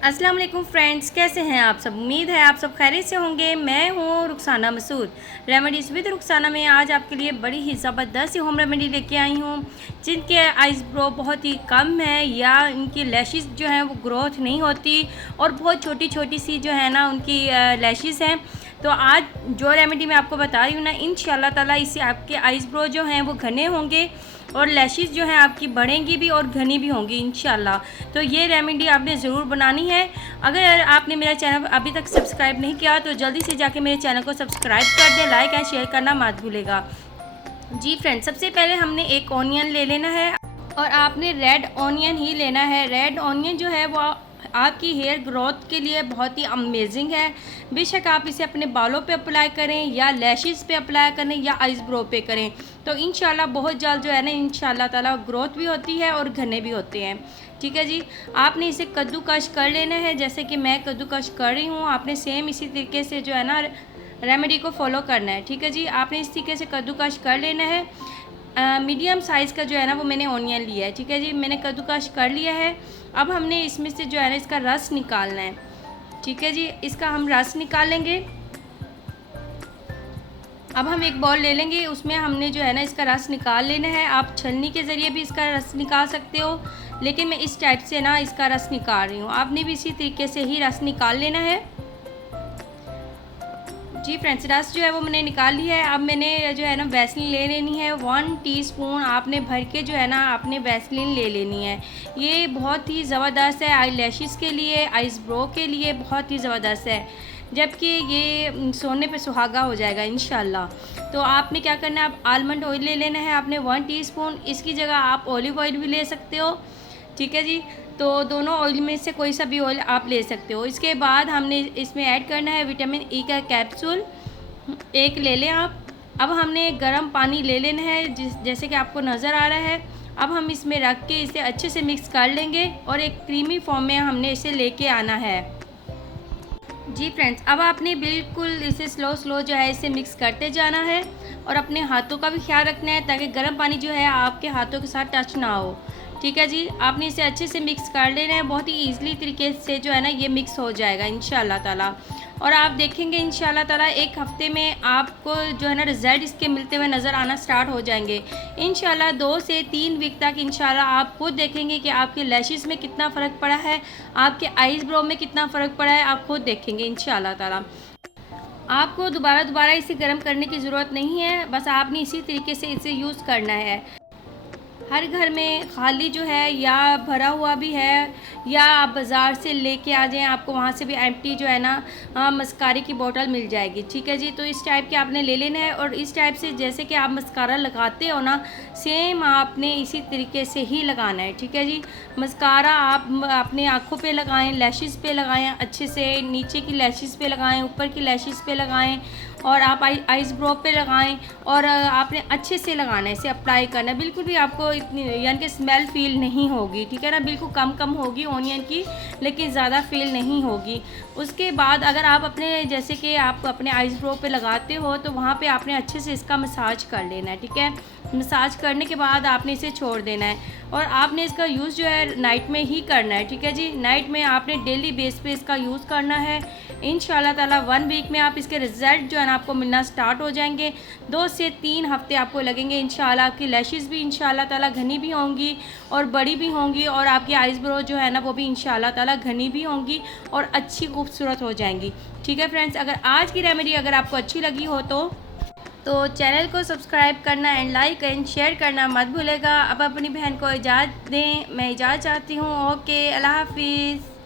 अस्सलाम वालेकुम फ्रेंड्स, कैसे हैं आप सब। उम्मीद है आप सब खैरियत से होंगे। मैं हूँ रुखसाना मसूद, रेमेडीज़ विद रुखसाना में आज आपके लिए बड़ी ही ज़बरदस्त होम रेमेडी लेके आई हूँ। जिनके आइज ब्रो बहुत ही कम है या इनकी लैशेस जो हैं वो ग्रोथ नहीं होती और बहुत छोटी छोटी सी जो है ना उनकी लैशेस हैं। तो आज जो रेमेडी मैं आपको बता रही हूँ ना, इंशाल्लाह ताला इससे आपके आइज ब्रो जो हैं वो घने होंगे और लैशेस जो हैं आपकी बढ़ेंगी भी और घनी भी होंगी इंशाल्लाह। तो ये रेमेडी आपने ज़रूर बनानी है। अगर आपने मेरा चैनल अभी तक सब्सक्राइब नहीं किया तो जल्दी से जाके मेरे चैनल को सब्सक्राइब कर दें, लाइक एंड शेयर करना मत भूलेगा। जी फ्रेंड्स, सबसे पहले हमने एक ऑनियन ले लेना है और आपने रेड ऑनियन ही लेना है। रेड ऑनियन जो है वो आपकी हेयर ग्रोथ के लिए बहुत ही अमेजिंग है। बेशक आप इसे अपने बालों पे अप्लाई करें या लैशेस पे अप्लाई करें या आइज ब्रो पे करें, तो इंशाल्लाह बहुत जल्द जो है ना इंशाल्लाह ताला ग्रोथ भी होती है और घने भी होते हैं। ठीक है जी, आपने इसे कद्दूकश कर लेना है जैसे कि मैं कद्दूकश कर रही हूँ। आपने सेम इसी तरीके से जो है ना रेमेडी को फॉलो करना है। ठीक है जी, आपने इस तरीके से कद्दूकश कर लेना है। मीडियम साइज़ का जो है ना वो मैंने ऑनियन लिया है। ठीक है जी, मैंने कद्दूकश कर लिया है। अब हमने इसमें से जो है ना इसका रस निकालना है। ठीक है जी, इसका हम रस निकालेंगे। अब हम एक बॉल ले लेंगे, उसमें हमने जो है ना इसका रस निकाल लेना है। आप छलनी के ज़रिए भी इसका रस निकाल सकते हो, लेकिन मैं इस टाइप से ना इसका रस निकाल रही हूँ। आपने भी इसी तरीके से ही रस निकाल लेना है। जी फ्रेंड्स, रस जो है वो मैंने निकाल लिया है। अब मैंने जो है ना वैसलीन ले लेनी है। 1 टीस्पून आपने भर के जो है ना आपने वैसलीन ले लेनी है। ये बहुत ही ज़बरदस्त है आई लैशेस के लिए, आइज ब्रो के लिए बहुत ही ज़बरदस्त है, जबकि ये सोने पे सुहागा हो जाएगा इंशाल्लाह। तो आपने क्या करना है, आप आलमंड ऑयल ले लेना है आपने 1 टीस्पून। इसकी जगह आप ऑलिव ऑयल भी ले सकते हो। ठीक है जी, तो दोनों ऑयल में से कोई सा भी ऑयल आप ले सकते हो। इसके बाद हमने इसमें ऐड करना है विटामिन ई का कैप्सूल, एक ले लें आप। अब हमने गर्म पानी ले लेना है जैसे कि आपको नज़र आ रहा है। अब हम इसमें रख के इसे अच्छे से मिक्स कर लेंगे और एक क्रीमी फॉर्म में हमने इसे लेके आना है। जी फ्रेंड्स, अब आपने बिल्कुल इसे स्लो स्लो जो है इसे मिक्स करते जाना है और अपने हाथों का भी ख्याल रखना है ताकि गर्म पानी जो है आपके हाथों के साथ टच ना हो। ठीक है जी, आपने इसे अच्छे से मिक्स कर लेना है। बहुत ही ईजिली तरीके से जो है ना ये मिक्स हो जाएगा इंशाल्लाह ताला। और आप देखेंगे इंशाल्लाह ताला एक हफ़्ते में आपको जो है ना रिज़ल्ट इसके मिलते हुए नज़र आना स्टार्ट हो जाएंगे। इंशाल्लाह 2 से 3 वीक तक इंशाल्लाह आप खुद देखेंगे कि आपके लैशेस में कितना फ़र्क पड़ा है, आपके आइज़ ब्रो में कितना फ़र्क पड़ा है, आप खुद देखेंगे इंशाल्लाह ताला। आपको दोबारा दोबारा इसे गर्म करने की ज़रूरत नहीं है, बस आपने इसी तरीके से इसे यूज़ करना है। हर घर में खाली जो है या भरा हुआ भी है, या आप बाज़ार से लेके आ जाएं, आपको वहाँ से भी एम्प्टी जो है ना मस्कारे की बोतल मिल जाएगी। ठीक है जी, तो इस टाइप के आपने ले लेना है और इस टाइप से जैसे कि आप मस्कारा लगाते हो ना, सेम आपने इसी तरीके से ही लगाना है। ठीक है जी, मस्कारा आप अपने आँखों पे लगाएं, लैशेस पे लगाएं, अच्छे से नीचे की लैशेस पे लगाएं, ऊपर की लैशेस पे लगाएं और आप आइज ब्रो पे लगाएं और आपने अच्छे से लगाना है, इसे अप्लाई करना है। बिल्कुल भी आपको इतनी यानी कि स्मेल फ़ील नहीं होगी। ठीक है ना, बिल्कुल कम कम होगी ऑनियन की, लेकिन ज़्यादा फ़ील नहीं होगी। उसके बाद अगर आप अपने जैसे कि आप अपने आइज ब्रो पे लगाते हो तो वहाँ पे आपने अच्छे से इसका मसाज कर लेना है। ठीक है, मसाज करने के बाद आपने इसे छोड़ देना है और आपने इसका यूज़ जो है नाइट में ही करना है। ठीक है जी, नाइट में आपने डेली बेस पे इसका यूज़ करना है। इंशाल्लाह ताला 1 वीक में आप इसके रिज़ल्ट जो है ना आपको मिलना स्टार्ट हो जाएंगे। 2 से 3 हफ्ते आपको लगेंगे इंशाल्लाह। आपकी लैशेस भी इंशाल्लाह ताला घनी भी होंगी और बड़ी भी होंगी और आपकी आइज ब्रो जो है ना वो भी इंशाल्लाह ताला घनी भी होंगी और अच्छी खूबसूरत हो जाएंगी। ठीक है फ्रेंड्स, अगर आज की रेमेडी अगर आपको अच्छी लगी हो तो चैनल को सब्सक्राइब करना एंड लाइक एंड शेयर करना मत भूलेगा। अब अपनी बहन को इजाज़त दें, मैं इजाज़त चाहती हूँ। ओके, अल्लाह हाफिज़।